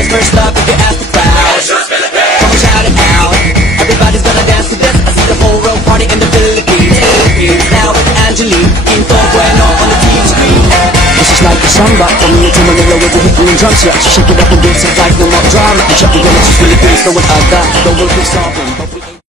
boys first up if you ask the crowd. Come on, shout it out. Everybody's gonna dance to this. I see the whole world party in the Philippines. Now with Angelique, Quinto Bueno on the TV screen. This is like a samba, coming into Manila with the hitting and drums. Yeah, so shake it up and dance it like no more drama. Check it out, it's just Philippines, no one other. The world is solving, but we ain't